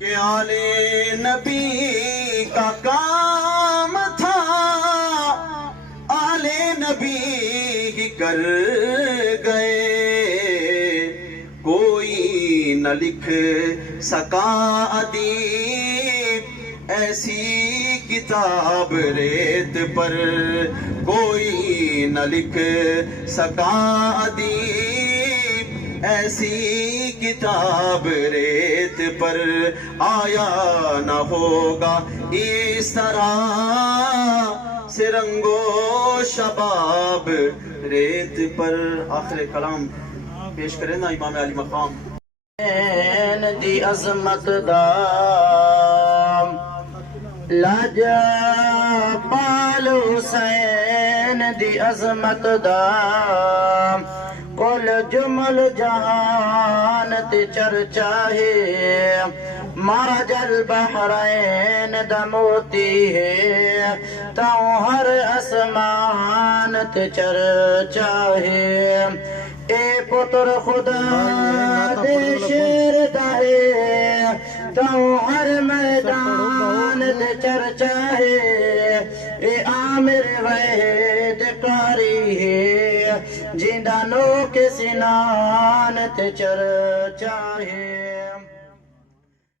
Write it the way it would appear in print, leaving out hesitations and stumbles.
کہ آلے نبی کا کام تھا، آلے نبی ہی کر گئے، کوئی نہ لکھ سکا ادیب ایسی کتاب ریت پر، کوئی نہ لکھ سکا ادیب ایسی کتاب ریت پر، آیا نہ ہوگا اس طرح سے رنگو شباب ریت پر۔ آخر کلام پیش کریں نا امام علی مقام۔ حسین دی عظمت دا لاجا پال، حسین دی عظمت دا کل جمل جہان تے چرچا ہے، مرج البحرین دا موتی ہے، تاؤں ہر اسمان تے چرچا ہے، اے پتر خدا دے شیر دا ہے، تاؤں ہر میدان تے چرچا ہے، اے عامر وحید قاری ہے، جیندہ نو کے سنان تے چرچا ہے۔